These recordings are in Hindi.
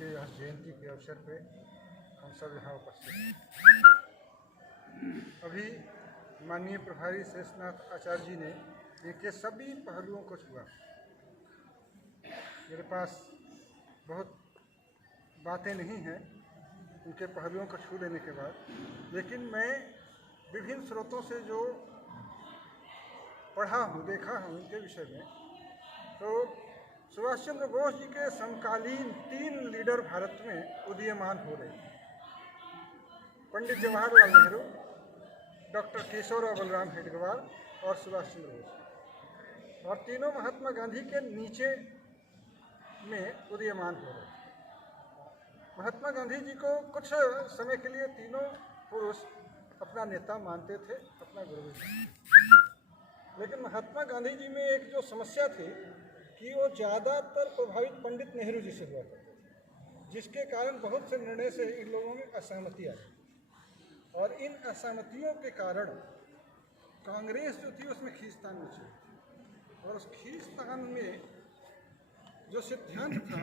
के जयंती के अवसर पे हम सब यहाँ उपस्थित हैं। अभी माननीय प्रभारी शेषनाथ आचार्य जी ने इनके सभी पहलुओं को छुआ। मेरे पास बहुत बातें नहीं हैं उनके पहलुओं को छू लेने के बाद, लेकिन मैं विभिन्न स्रोतों से जो पढ़ा हूँ, देखा हूँ इनके विषय में, तो सुभाष चंद्र बोस जी के समकालीन 3 लीडर भारत में उदीयमान हो रहे हैं। पंडित जवाहरलाल नेहरू, डॉक्टर केशवराव बलराम हेडगेवार और सुभाष चंद्र बोस, और तीनों महात्मा गांधी के नीचे में उदीयमान हो रहे हैं। महात्मा गांधी जी को कुछ समय के लिए तीनों पुरुष अपना नेता मानते थे, अपना गुरु थे, लेकिन महात्मा गांधी जी में एक जो समस्या थी कि वो ज़्यादातर प्रभावित पंडित नेहरू जी से हुआ करते थे, जिसके कारण बहुत से निर्णय से इन लोगों में असहमति आई, और इन असहमतियों के कारण कांग्रेस जो थी उसमें खींचतान मची, और उस खींचतान में जो सिद्धांत था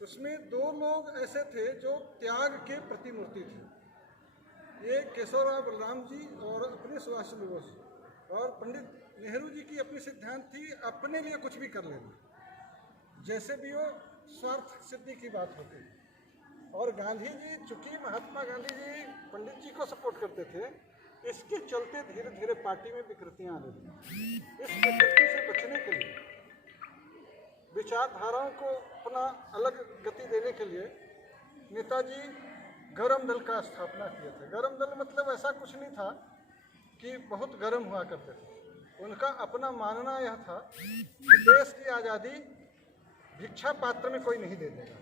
उसमें 2 लोग ऐसे थे जो त्याग के प्रतिमूर्ति थे। एक केशवराव बलराम जी और अपने सुभाष चंद्र बोस, और पंडित नेहरू जी की अपनी सिद्धांत थी अपने लिए कुछ भी कर लेना, जैसे भी हो स्वार्थ सिद्धि की बात होती। और गांधी जी, चूंकि महात्मा गांधी जी पंडित जी को सपोर्ट करते थे, इसके चलते धीरे धीरे पार्टी में विकृतियां आने लगी। इस विकृति से बचने के लिए, विचारधाराओं को अपना अलग गति देने के लिए नेताजी गरम दल का स्थापना किए थे। गरम दल मतलब ऐसा कुछ नहीं था कि बहुत गर्म हुआ करते थे। उनका अपना मानना यह था कि देश की आज़ादी भिक्षा पात्र में कोई नहीं दे देगा,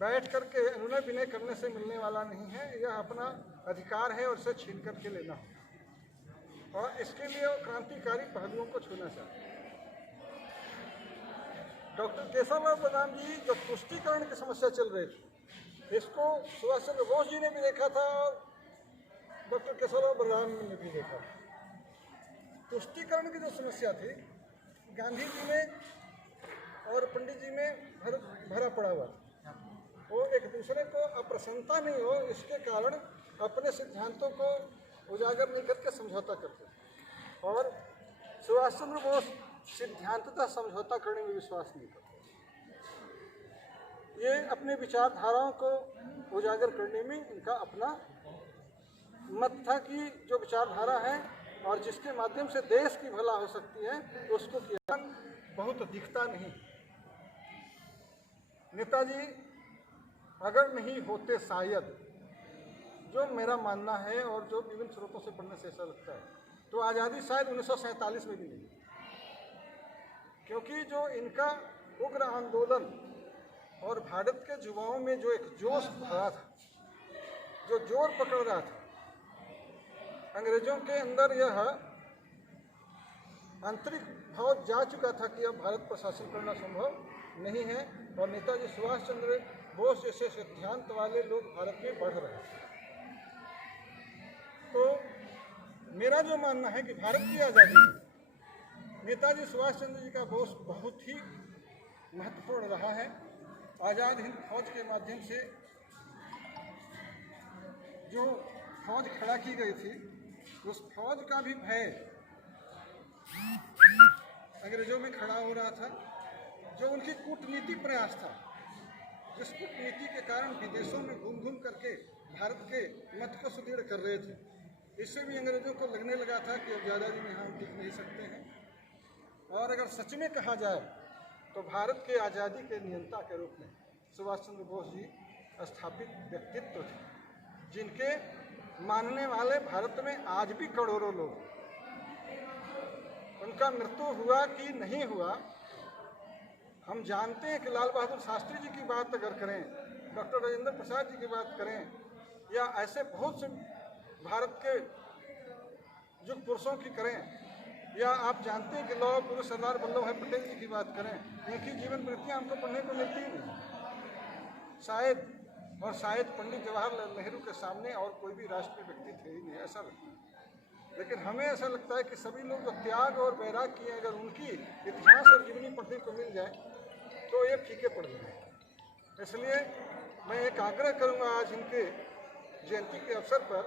बैठ करके अनुनय विनय करने से मिलने वाला नहीं है, यह अपना अधिकार है और इसे छीन करके लेना होगा, और इसके लिए वो क्रांतिकारी पहलुओं को छूना चाहते हैं। डॉक्टर केशवराव बलराम जी जो तुष्टीकरण की समस्या चल रही थी, इसको सुभाष चंद्र बोस जी ने भी देखा था और डॉक्टर केशवराव बलराम ने भी देखा था। तुष्टीकरण की जो समस्या थी, गांधी जी में और पंडित जी में भरा पड़ा हुआ था। वो एक दूसरे को अप्रसन्नता नहीं हो, इसके कारण अपने सिद्धांतों को उजागर नहीं करके समझौता करते थे, और सुभाष चंद्र बोस सिद्धांततः समझौता करने में विश्वास नहीं करते। ये अपने विचारधाराओं को उजागर करने में इनका अपना मत था कि जो विचारधारा है और जिसके माध्यम से देश की भला हो सकती है, उसको किया बहुत दिखता नहीं। नेताजी अगर नहीं होते शायद, जो मेरा मानना है और जो विभिन्न स्रोतों से पढ़ने से ऐसा लगता है, तो आज़ादी शायद 1947 में भी नहीं, क्योंकि जो इनका उग्र आंदोलन और भारत के युवाओं में जो एक जोश भरा था, जो जोर पकड़ रहा था, अंग्रेजों के अंदर यह आंतरिक भाव जा चुका था कि अब भारत पर शासन करना संभव नहीं है, और नेताजी सुभाष चंद्र बोस जैसे सिद्धांत वाले लोग भारत में बढ़ रहे हैं। तो मेरा जो मानना है कि भारत की आज़ादी में नेताजी सुभाष चंद्र जी का बोस बहुत ही महत्वपूर्ण रहा है। आज़ाद हिंद फौज के माध्यम से जो फौज खड़ा की गई थी, उस फौज का भी भय अंग्रेजों में खड़ा हो रहा था। जो उनकी कूटनीति प्रयास था, जिस कूटनीति के कारण विदेशों में घूम घूम करके भारत के मत को सुदृढ़ कर रहे थे, इससे भी अंग्रेजों को लगने लगा था कि अब ज़्यादा दिन यहाँ टिक नहीं सकते हैं। और अगर सच में कहा जाए तो भारत के आज़ादी के नियंता के रूप में सुभाष चंद्र बोस जी स्थापित व्यक्तित्व थे, जिनके मानने वाले भारत में आज भी करोड़ों लोग। उनका मृत्यु हुआ कि नहीं हुआ, हम जानते हैं कि लाल बहादुर शास्त्री जी की बात अगर करें, डॉक्टर राजेंद्र प्रसाद जी की बात करें, या ऐसे बहुत से भारत के युग पुरुषों की करें, या आप जानते हैं कि लौह पुरुष सरदार वल्लभ भाई पटेल जी की बात करें, इनकी जीवन वृत्तियाँ हमको पढ़ने को मिलती ही नहीं। शायद पंडित जवाहरलाल नेहरू के सामने और कोई भी राष्ट्रीय व्यक्ति थे ही नहीं, ऐसा लगता है। लेकिन हमें ऐसा लगता है कि सभी लोग जो त्याग और वैराग किए, अगर उनकी इतिहास और जीवनी पढ़ने को मिल जाए तो ये फीके पड़ जाएंगे। इसलिए मैं एक आग्रह करूंगा आज इनके जयंती के अवसर पर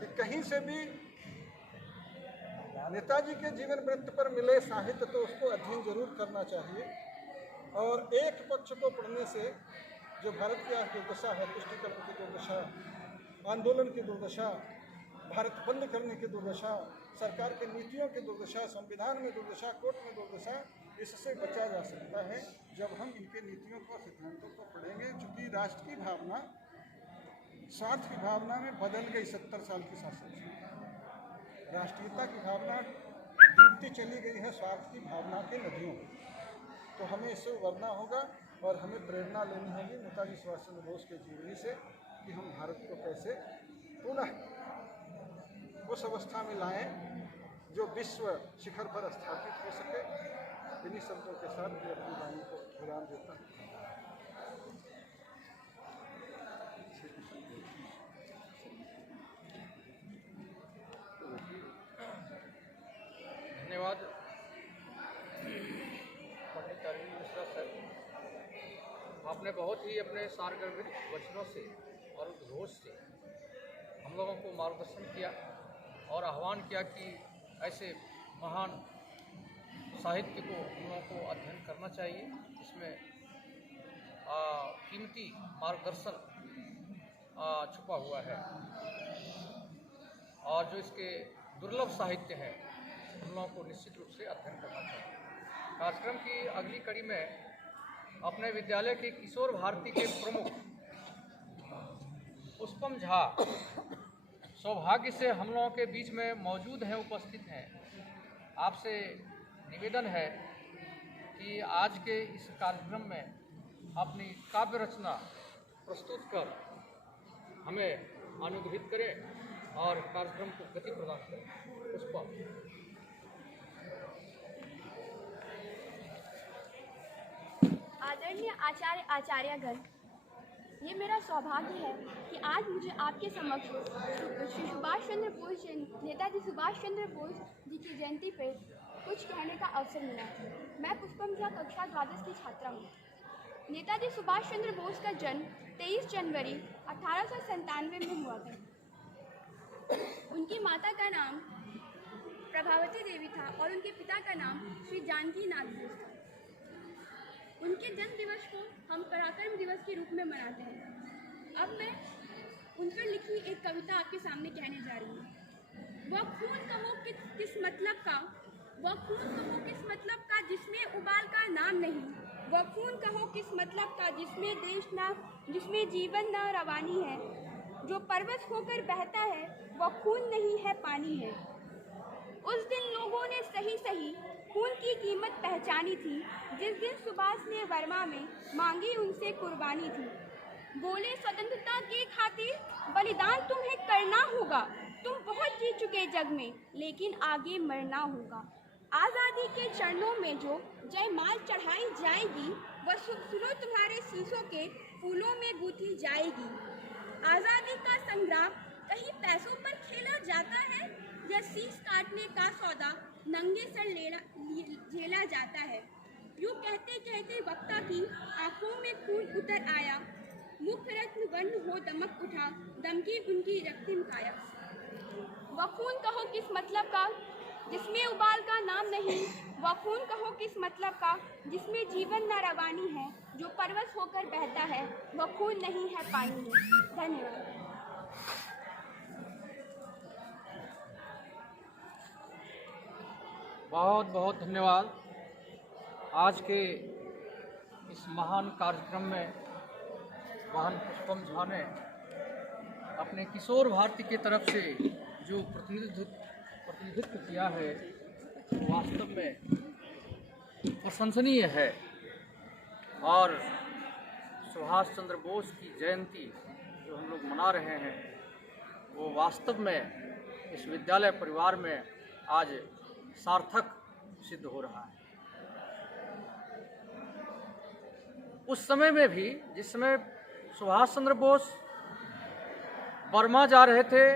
कि कहीं से भी नेताजी के जीवन वृत्त पर मिले साहित्य तो उसको अध्ययन जरूर करना चाहिए। और एक पक्ष को पढ़ने से जो भारत की आज दुर्दशा है, तुष्टीकरण की दुर्दशा, आंदोलन की दुर्दशा, भारत बंद करने की दुर्दशा, सरकार की नीतियों की दुर्दशा, संविधान में दुर्दशा, कोर्ट में दुर्दशा, इससे बचा जा सकता है जब हम इनके नीतियों को, सिद्धांतों को पढ़ेंगे। चूँकि राष्ट्र की भावना स्वार्थ की भावना में बदल गई 70 साल की शासन से। राष्ट्रीयता की भावना डूबती चली गई है स्वार्थ की भावना के नदियों में। तो हमें इससे उबरना होगा और हमें प्रेरणा लेनी होगी नेताजी सुभाष चंद्र बोस के जीवनी से कि हम भारत को कैसे पुनः उस अवस्था में लाएं जो विश्व शिखर पर स्थापित हो सके। इन्हीं शब्दों के साथ मैं अपनी वाणी को विराम देता हूँ। धन्यवाद पंडित अरविंद मिश्रा सर। आपने बहुत ही अपने सारगर्भित वचनों से और उद्घोष से हम लोगों को मार्गदर्शन किया और आह्वान किया कि ऐसे महान साहित्य को हम लोगों को अध्ययन करना चाहिए, इसमें कीमती मार्गदर्शन छुपा हुआ है और जो इसके दुर्लभ साहित्य है हम लोगों को निश्चित रूप से अध्ययन करना चाहिए। कार्यक्रम की अगली कड़ी में अपने विद्यालय के किशोर भारती के प्रमुख पुष्पम झा सौभाग्य से हम लोगों के बीच में मौजूद हैं, उपस्थित हैं। आपसे निवेदन है कि आज के इस कार्यक्रम में अपनी काव्य रचना प्रस्तुत कर हमें अनुग्रहित करें और कार्यक्रम को गति प्रदान करें। पुष्पम। आदरणीय आचार्यगण, ये मेरा सौभाग्य है कि आज मुझे आपके समक्ष श्री सुभाष चंद्र बोस नेताजी सुभाष चंद्र बोस जी की जयंती पर कुछ कहने का अवसर मिला। मैं पुष्पम झा कक्षा द्वादश की छात्रा हूँ। नेताजी सुभाष चंद्र बोस का जन्म 23 जनवरी 1897 में हुआ था। उनकी माता का नाम प्रभावती देवी था और उनके पिता का नाम श्री जानकी नाथ बोस था। उनके जन्म दिवस को हम पराक्रम दिवस के रूप में मनाते हैं। अब मैं उन पर लिखी एक कविता आपके सामने कहने जा रही हूँ। वह खून कहो किस मतलब का, वह खून कहो किस मतलब का जिसमें उबाल का नाम नहीं, वह खून कहो किस मतलब का जिसमें देश ना, जिसमें जीवन न रवानी है, जो पर्वत होकर बहता है वह खून नहीं है पानी है। उस दिन लोगों ने सही सही खून की कीमत पहचानी थी, जिस दिन सुभाष ने वर्मा में मांगी उनसे कुर्बानी थी। बोले स्वतंत्रता की खातिर बलिदान तुम्हें करना होगा, तुम बहुत जी चुके जग में लेकिन आगे मरना होगा। आज़ादी के चरणों में जो जयमाल चढ़ाई जाएगी, वह सुनो तुम्हारे शीशों के फूलों में गूंथी जाएगी। आज़ादी का संग्राम कहीं पैसों पर खेला जाता है या शीश काटने का सौदा नंगे सर झेला जाता है। यूँ कहते कहते वक्ता की आंखों में खून उतर आया, मुख रत्न वर्ण हो दमक उठा, दम की उनकी रक्तिम काया। वह खून कहो किस मतलब का जिसमें उबाल का नाम नहीं, वह खून कहो किस मतलब का जिसमें जीवन न रवानी है, जो पर्वत होकर बहता है वह खून नहीं है पानी है। धन्यवाद। बहुत बहुत धन्यवाद। आज के इस महान कार्यक्रम में महान पुष्पम झा ने अपने किशोर भारती की तरफ से जो प्रतिनिधित्व किया है वो वास्तव में प्रशंसनीय है। और सुभाष चंद्र बोस की जयंती जो हम लोग मना रहे हैं वो वास्तव में इस विद्यालय परिवार में आज सार्थक सिद्ध हो रहा है। उस समय में भी जिस समय सुभाष चंद्र बोस बर्मा जा रहे थे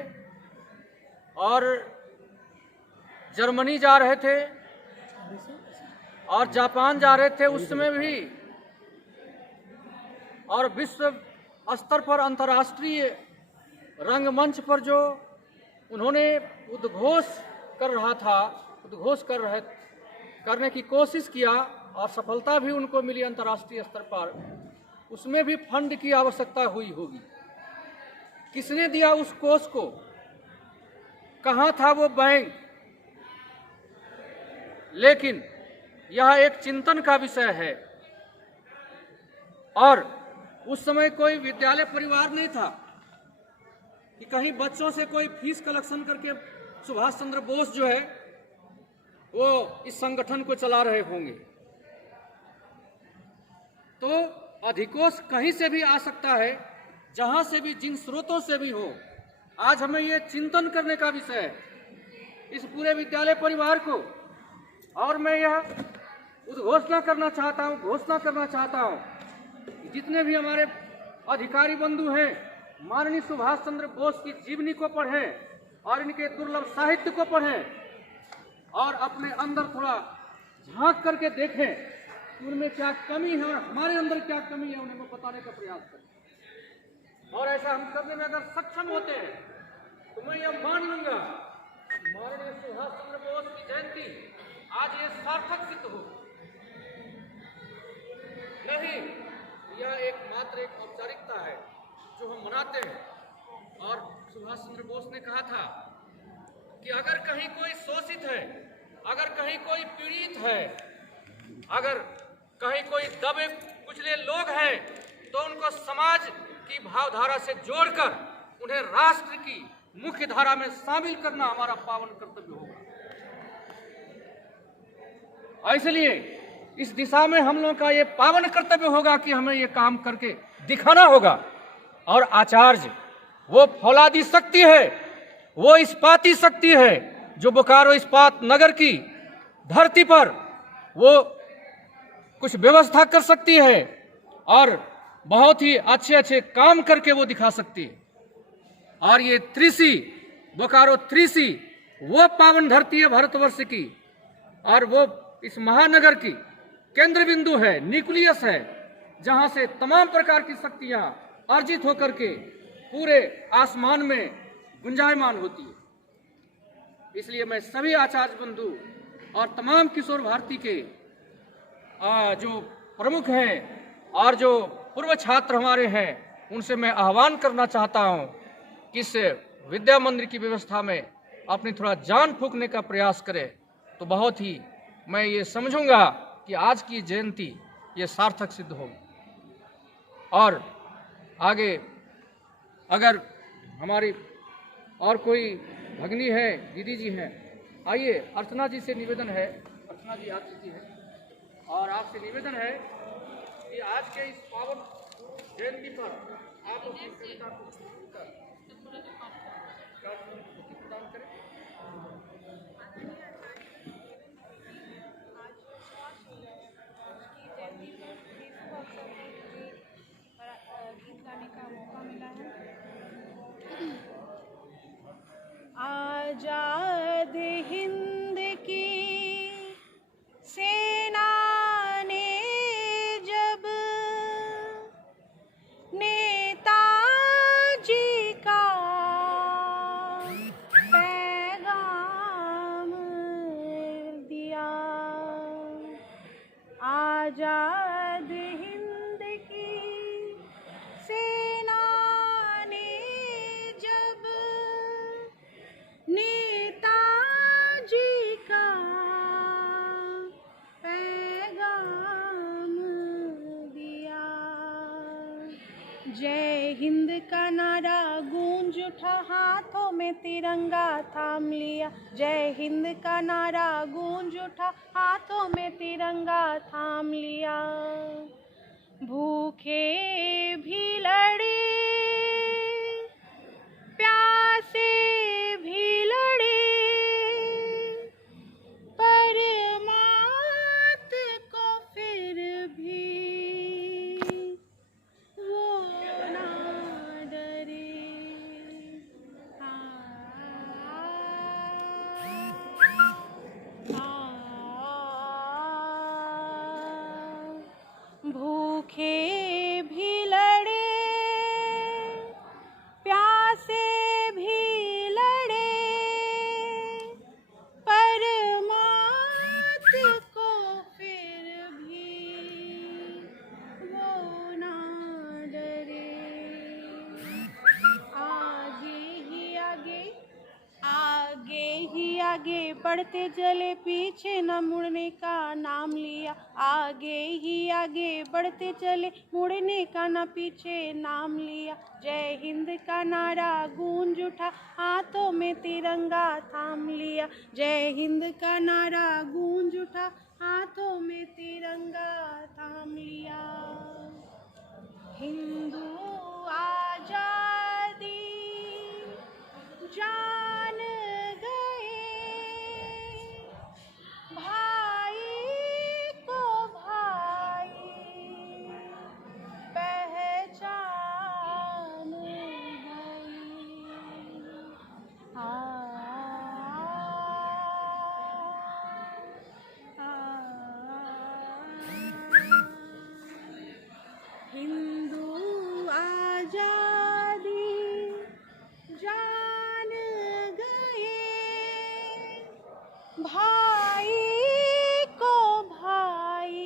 और जर्मनी जा रहे थे और जापान जा रहे थे, उस समय भी और विश्व स्तर पर अंतर्राष्ट्रीय रंगमंच पर जो उन्होंने उद्घोष करने की कोशिश किया और सफलता भी उनको मिली अंतर्राष्ट्रीय स्तर पर, उसमें भी फंड की आवश्यकता हुई होगी। किसने दिया उस कोष को? कहाँ था वो बैंक? लेकिन यह एक चिंतन का विषय है। और उस समय कोई विद्यालय परिवार नहीं था कि कहीं बच्चों से कोई फीस कलेक्शन करके सुभाष चंद्र बोस जो है वो इस संगठन को चला रहे होंगे। तो अधिकोष कहीं से भी आ सकता है, जहां से भी, जिन स्रोतों से भी हो। आज हमें ये चिंतन करने का विषय है इस पूरे विद्यालय परिवार को। और मैं यह घोषणा करना चाहता हूं कि जितने भी हमारे अधिकारी बंधु हैं, माननीय सुभाष चंद्र बोस की जीवनी को पढ़ें और इनके दुर्लभ साहित्य को पढ़ें और अपने अंदर थोड़ा झांक करके देखें कि उनमें क्या कमी है और हमारे अंदर क्या कमी है, उन्हें बताने का प्रयास करें। और ऐसा हम करने में अगर सक्षम होते हैं तो मैं यह मान लूंगा माननीय सुभाष चंद्र बोस की जयंती आज ये सार्थक सिद्ध हो। नहीं, यह मात्र एक औपचारिकता है जो हम मनाते हैं। और सुभाष चंद्र बोस ने कहा था कि अगर कहीं कोई शोषित है, अगर कहीं कोई पीड़ित है, अगर कहीं कोई दबे कुचले लोग हैं, तो उनको समाज की भावधारा से जोड़कर उन्हें राष्ट्र की मुख्य धारा में शामिल करना हमारा पावन कर्तव्य होगा। इसलिए इस दिशा में हम लोग का ये पावन कर्तव्य होगा कि हमें ये काम करके दिखाना होगा। और आचार्य वो फौलादी शक्ति है, वो इस्पाती शक्ति है जो बोकारो इस्पात नगर की धरती पर वो कुछ व्यवस्था कर सकती है और बहुत ही अच्छे अच्छे काम करके वो दिखा सकती है। और ये त्रिसी, बोकारो त्रिसी वो पावन धरती है भारतवर्ष की, और वो इस महानगर की केंद्र बिंदु है, न्यूक्लियस है, जहां से तमाम प्रकार की शक्तियां अर्जित होकर के पूरे आसमान में गुंजायमान होती है। इसलिए मैं सभी आचार्य बंधु और तमाम किशोर भारती के जो प्रमुख हैं और जो पूर्व छात्र हमारे हैं, उनसे मैं आह्वान करना चाहता हूं कि इस विद्या मंदिर की व्यवस्था में अपनी थोड़ा जान फूंकने का प्रयास करें, तो बहुत ही मैं ये समझूंगा कि आज की जयंती ये सार्थक सिद्ध होगी। और आगे अगर हमारी और कोई भगिनी है, दीदी जी हैं, आइए। अर्चना जी से निवेदन है, अर्चना जी आप जी है, और आपसे निवेदन है कि आज के इस पावन जयंती पर आप अपनी कविता को सुनकर प्रदान करें। आजाद हिंद की सेना ने जब नेताजी का पैगाम दिया, आजाद हिंद की सेना ने जब नेताजी का पैगाम दिया, जय हिंद का नारा गूंज उठा, हाथों में तिरंगा थाम लिया। जय हिंद का नारा गूंज उठा, हाथों में तिरंगा थाम लिया। भूखे भी लड़े, प्यासे भी लड़े, पर मौत को फिर भी वो ना डरे। आगे बढ़ते चले, पीछे न मुड़ने का नाम लिया। आगे ही आगे बढ़ते चले, मुड़ने का न पीछे नाम लिया। जय हिंद का नारा गूंज उठा, हाथों में तिरंगा थाम लिया। जय हिंद का नारा गूंज उठा, हाथों में तिरंगा थाम लिया। हिंदू आजादी जान गए, भाई को भाई पहचान गए। हिंदू आजादी जान गए, भाई को भाई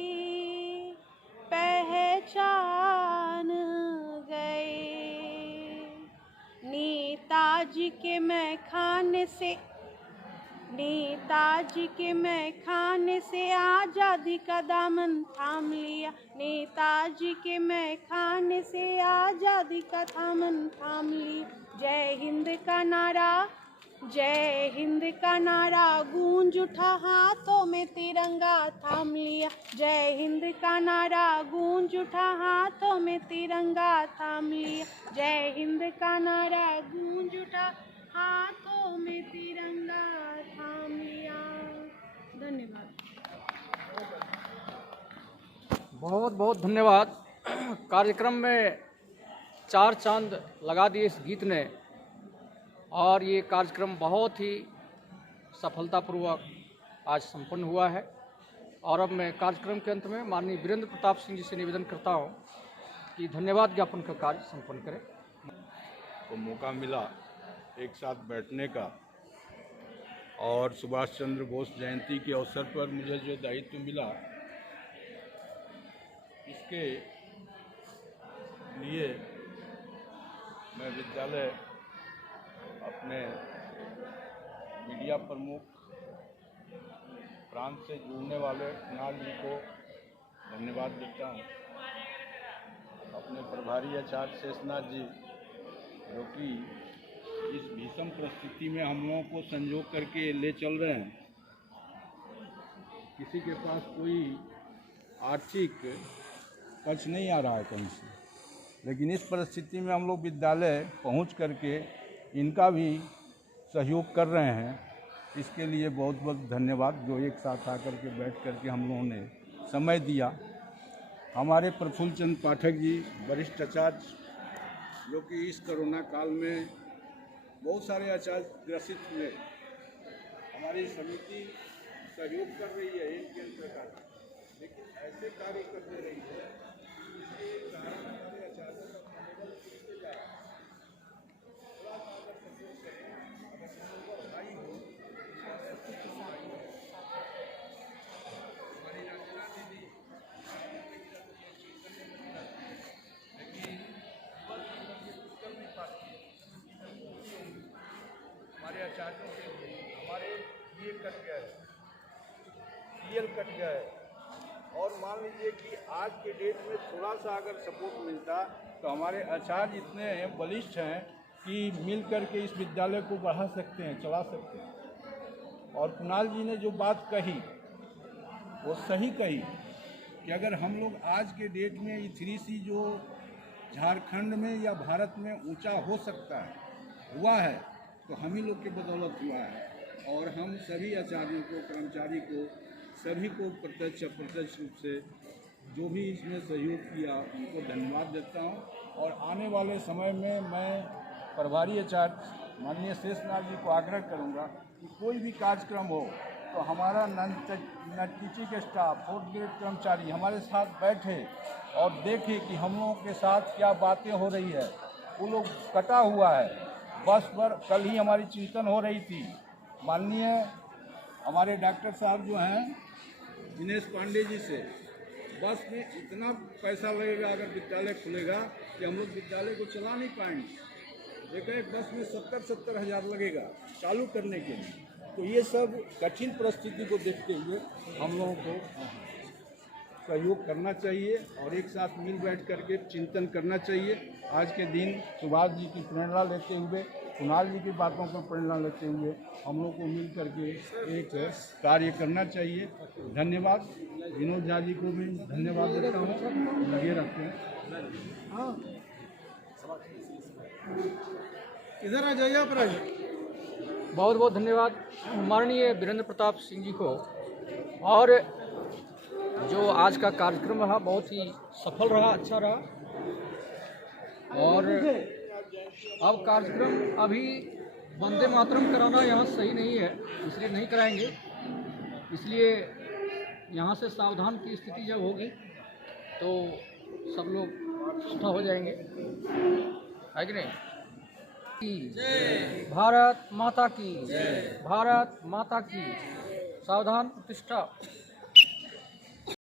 पहचान गए। नेताजी के मैखाने से, नेताजी के मैखाने से आज़ादी का दामन थाम लिया। नेताजी के मैखाने से आज़ादी का दामन थाम लिया। जय हिंद का नारा, जय हिंद का नारा गूंज उठा, हाथों में तिरंगा थाम लिया। जय हिंद का नारा गूंज उठा, हाथों में तिरंगा थाम लिया। जय हिंद का नारा गूंज उठा, हाथों में तिरंगा थाम लिया। धन्यवाद। बहुत बहुत धन्यवाद। कार्यक्रम में चार चांद लगा दिए इस गीत ने, और ये कार्यक्रम बहुत ही सफलतापूर्वक आज संपन्न हुआ है। और अब मैं कार्यक्रम के अंत में माननीय वीरेंद्र प्रताप सिंह जी से निवेदन करता हूँ कि धन्यवाद ज्ञापन का कार्य संपन्न करें। को मौका मिला एक साथ बैठने का, और सुभाष चंद्र बोस जयंती के अवसर पर मुझे जो दायित्व मिला, इसके लिए मैं विद्यालय अपने मीडिया प्रमुख प्रांत से जुड़ने वाले कुणाल जी को धन्यवाद देता हूँ। अपने प्रभारी आचार्य शेषनाथ जी, जो कि इस भीषण परिस्थिति में हम लोगों को संजोग करके ले चल रहे हैं। किसी के पास कोई आर्थिक खर्च नहीं आ रहा है कहीं से, लेकिन इस परिस्थिति में हम लोग विद्यालय पहुंच करके इनका भी सहयोग कर रहे हैं। इसके लिए बहुत बहुत धन्यवाद, जो एक साथ आकर के बैठ करके हम लोगों ने समय दिया। हमारे प्रफुल्ल चंद्र पाठक जी, वरिष्ठ आचार्य, जो कि इस कोरोना काल में बहुत सारे आचार्य ग्रसित हुए, हमारी समिति सहयोग कर रही है इन केंद्र का, लेकिन ऐसे कार्य करते रही है जिसके कारण हमारे आचार्यों का मनोबल टूटते जा रहा है। थोड़ा सा अगर सहयोग करें, अगर मनोबल हाई हो, हमारी रचना दीदी, लेकिन कर नहीं पाती, हमारे आचार्यों के लिए हमारे ये कट गए, सीएल कट गए, और मान लीजिए कि आज के डेट में थोड़ा सा अगर सपोर्ट मिलता तो हमारे आचार्य इतने बलिष्ठ हैं कि मिल करके इस विद्यालय को बढ़ा सकते हैं, चला सकते हैं। और कुणाल जी ने जो बात कही वो सही कही कि अगर हम लोग आज के डेट में ये 3C जो झारखंड में या भारत में ऊंचा हो सकता है, हुआ है, तो हम ही लोग के बदौलत हुआ है। और हम सभी आचार्यों को, कर्मचारी को, सभी को प्रत्यक्ष अप्रत्यक्ष रूप से जो भी इसमें सहयोग किया उनको धन्यवाद देता हूं। और आने वाले समय में मैं प्रभारी आचार्य माननीय शेषनाथ जी को आग्रह करूंगा कि कोई भी कार्यक्रम हो तो हमारा टीचिंग स्टाफ, 4th ग्रेड कर्मचारी हमारे साथ बैठे और देखे कि हम लोगों के साथ क्या बातें हो रही है। वो लोग कटा हुआ है बस पर। कल ही हमारी चिंतन हो रही थी, माननीय हमारे डॉक्टर साहब जो हैं दिनेश पांडे जी से, बस में इतना पैसा लगेगा अगर विद्यालय खुलेगा कि हम लोग विद्यालय को चला नहीं पाएंगे। एक बस में 70-70 हज़ार लगेगा चालू करने के लिए। तो तो ये सब कठिन परिस्थिति को देखते हुए हम लोगों को सहयोग करना चाहिए और एक साथ मिल बैठ करके चिंतन करना चाहिए। आज के दिन सुभाष जी की प्रेरणा लेते हुए, कुणाल जी की बातों को प्रेरणा लेते हुए हम लोग को मिल करके एक कार्य करना चाहिए। धन्यवाद। विनोद झा जी को भी धन्यवाद देता हूँ। लगे रखते हैं। इधर आ जाइए आप राज। बहुत बहुत धन्यवाद माननीय वीरेंद्र प्रताप सिंह जी को। और जो आज का कार्यक्रम रहा बहुत ही सफल रहा, अच्छा रहा। और अब कार्यक्रम अभी वंदे मातरम कराना यहाँ सही नहीं है, इसलिए नहीं कराएंगे। इसलिए यहाँ से सावधान की स्थिति जब होगी तो सब लोग इकट्ठा हो जाएंगे, है कि नहीं? भारत माता की, भारत माता की। सावधान प्रतिष्ठा।